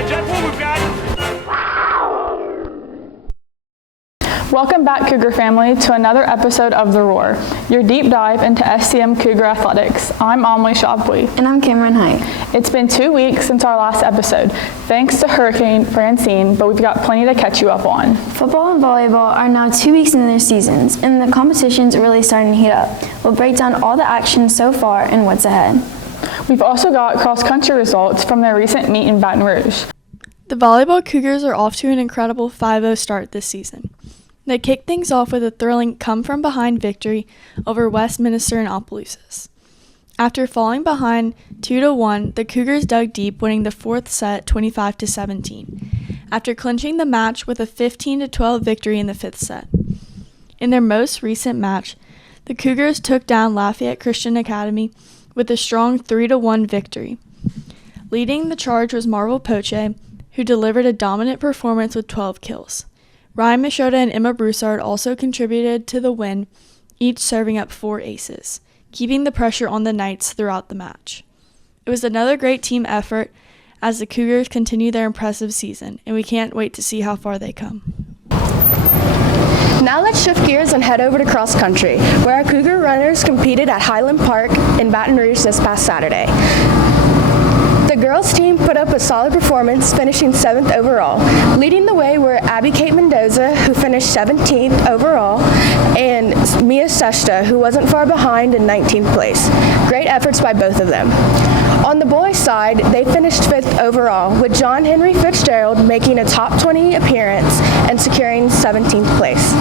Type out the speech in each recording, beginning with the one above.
a jet pool. We've got... Welcome back, Cougar family, to another episode of The Roar, your deep dive into STM Cougar athletics. I'm Amelie Shopwee. And I'm Cameron Height. It's been 2 weeks since our last episode, thanks to Hurricane Francine, but we've got plenty to catch you up on. Football and volleyball are now 2 weeks into their seasons, and the competition's really starting to heat up. We'll break down all the action so far and what's ahead. We've also got cross-country results from their recent meet in Baton Rouge. The volleyball Cougars are off to an incredible 5-0 start this season. They kicked things off with a thrilling come-from-behind victory over Westminster and LCA. After falling behind 2-1, the Cougars dug deep, winning the fourth set 25-17, after clinching the match with a 15-12 victory in the fifth set. In their most recent match, the Cougars took down Lafayette Christian Academy with a strong 3-1 victory. Leading the charge was Marvel Poche, who delivered a dominant performance with 12 kills. Ryan Machota and Emma Broussard also contributed to the win, each serving up 4 aces, keeping the pressure on the Knights throughout the match. It was another great team effort as the Cougars continue their impressive season, and we can't wait to see how far they come. Now let's shift gears and head over to cross country, where our Cougar runners competed at Highland Park in Baton Rouge this past Saturday. The girls' team put up a solid performance, finishing 7th overall. Leading the way were Abby Kate Mendoza, who finished 17th overall, and Mia Seshta, who wasn't far behind in 19th place. Great efforts by both of them. On the boys' side, they finished 5th overall, with John Henry Fitzgerald making a top 20 appearance and securing 17th place.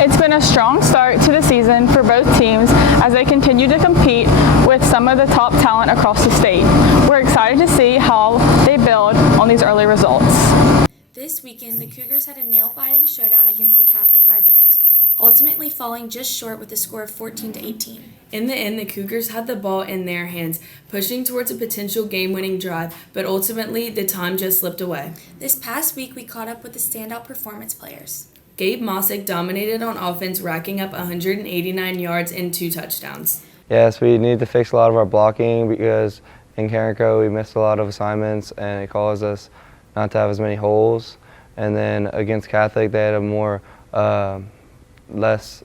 It's been a strong start to the season for both teams as they continue to compete with some of the top talent across the state. We're excited to see how they build on these early results. This weekend, the Cougars had a nail-biting showdown against the Catholic High Bears, ultimately falling just short with a score of 14-18. In the end, the Cougars had the ball in their hands, pushing towards a potential game-winning drive, but ultimately the time just slipped away. This past week, we caught up with the standout performance players. Gabe Mossick dominated on offense, racking up 189 yards and 2 touchdowns. Yes, we need to fix a lot of our blocking because in Carencro we missed a lot of assignments and it caused us not to have as many holes. And then against Catholic they had a more less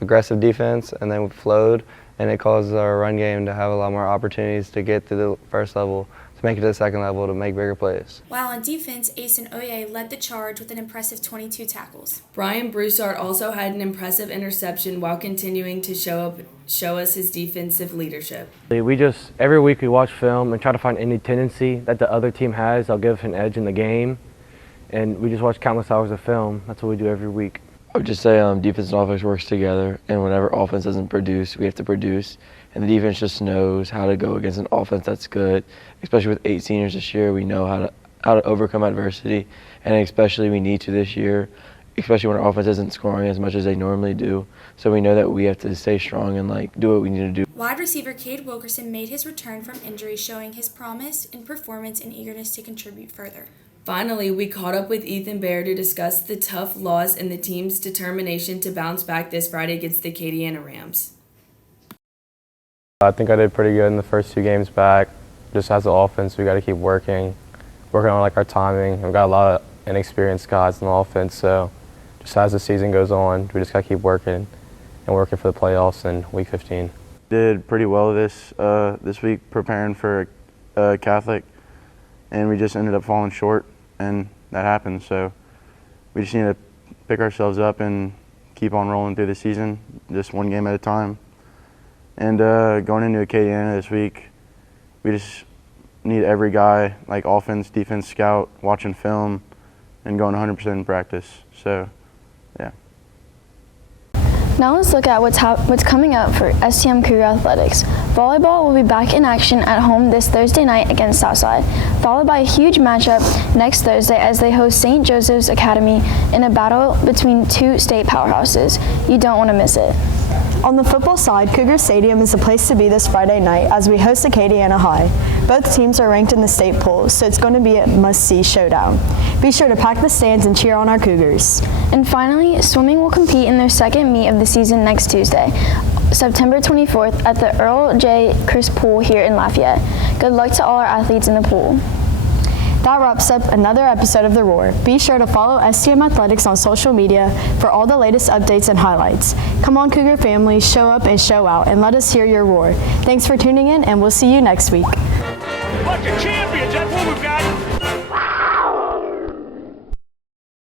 aggressive defense, and then we flowed, and it caused our run game to have a lot more opportunities to get to the first level, to make it to the second level, to make bigger plays. While on defense, Asen Oye led the charge with an impressive 22 tackles. Brian Broussard also had an impressive interception while continuing to show us his defensive leadership. Every week we watch film and try to find any tendency that the other team has that'll give us an edge in the game, and we just watch countless hours of film. That's what we do every week. I would just say defense and offense works together, and whenever offense doesn't produce, we have to produce. And the defense just knows how to go against an offense that's good. Especially with 8 seniors this year, we know how to overcome adversity, and especially we need to this year, especially when our offense isn't scoring as much as they normally do. So we know that we have to stay strong and do what we need to do. Wide receiver Cade Wilkerson made his return from injury, showing his promise in performance and eagerness to contribute further. Finally, we caught up with Ethan Baird to discuss the tough loss and the team's determination to bounce back this Friday against the Acadiana Rams. I think I did pretty good in the first 2 games back. Just as an offense, we got to keep working on our timing. We've got a lot of inexperienced guys in the offense, so just as the season goes on, we just got to keep working for the playoffs in Week 15. Did pretty well this week preparing for Catholic, and we just ended up falling short, and that happened. So we just need to pick ourselves up and keep on rolling through the season, just 1 game at a time. And going into Acadiana this week, we just need every guy, like offense, defense, scout, watching film, and going 100% in practice. So, yeah. Now let's look at what's coming up for STM Cougar Athletics. Volleyball will be back in action at home this Thursday night against Southside, followed by a huge matchup next Thursday as they host St. Joseph's Academy in a battle between 2 state powerhouses. You don't want to miss it. On the football side, Cougar Stadium is the place to be this Friday night as we host Acadiana High. Both teams are ranked in the state polls, so it's going to be a must-see showdown. Be sure to pack the stands and cheer on our Cougars. And finally, swimming will compete in their second meet of the season next Tuesday, September 24th at the Earl J. Chris Pool here in Lafayette. Good luck to all our athletes in the pool. That wraps up another episode of The Roar. Be sure to follow STM Athletics on social media for all the latest updates and highlights. Come on, Cougar family, show up and show out, and let us hear your roar. Thanks for tuning in, and we'll see you next week. Bunch of champions, that's what we've got.